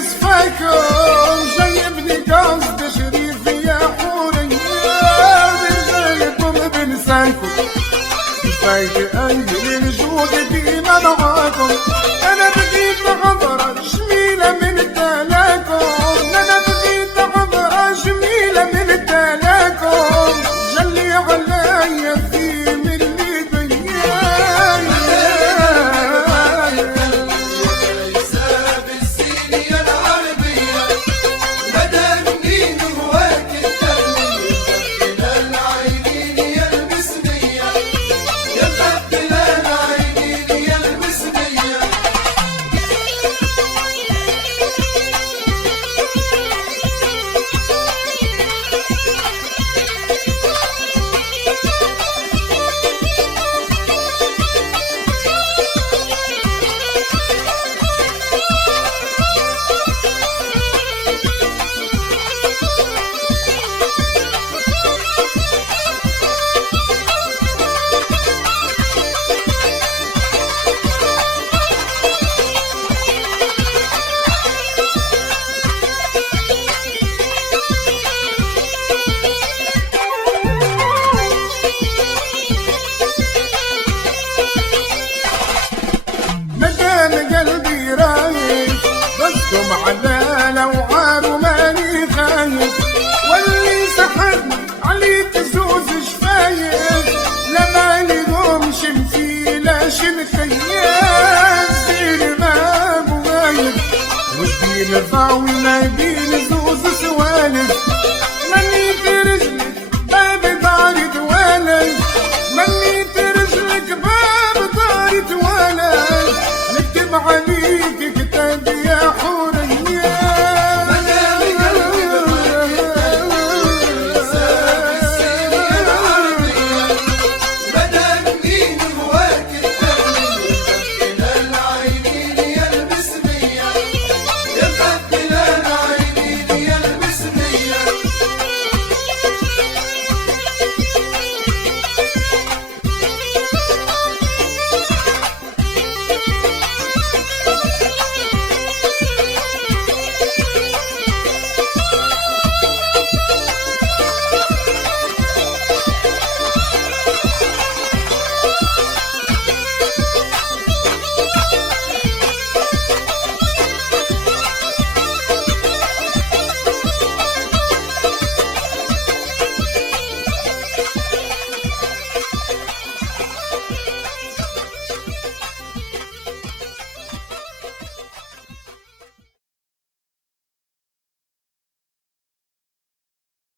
يصفاكم جايبني قصد شريف يا حوري برجالكم بنساكم كفاية قلبي الجود ديما معاكم أنا بقيت عبرة جميلة من تلاكم أنا بقيت عبرة جميلة من تلاكم جلي عليا في من قلبي رايق بصدم على لوعار وماني خايف واللي سحرني عليك زوز شفايف لما لقوم شمسي لا شمخياف زين ما بغايب وش بين الضاوي ما بين زوز سوالف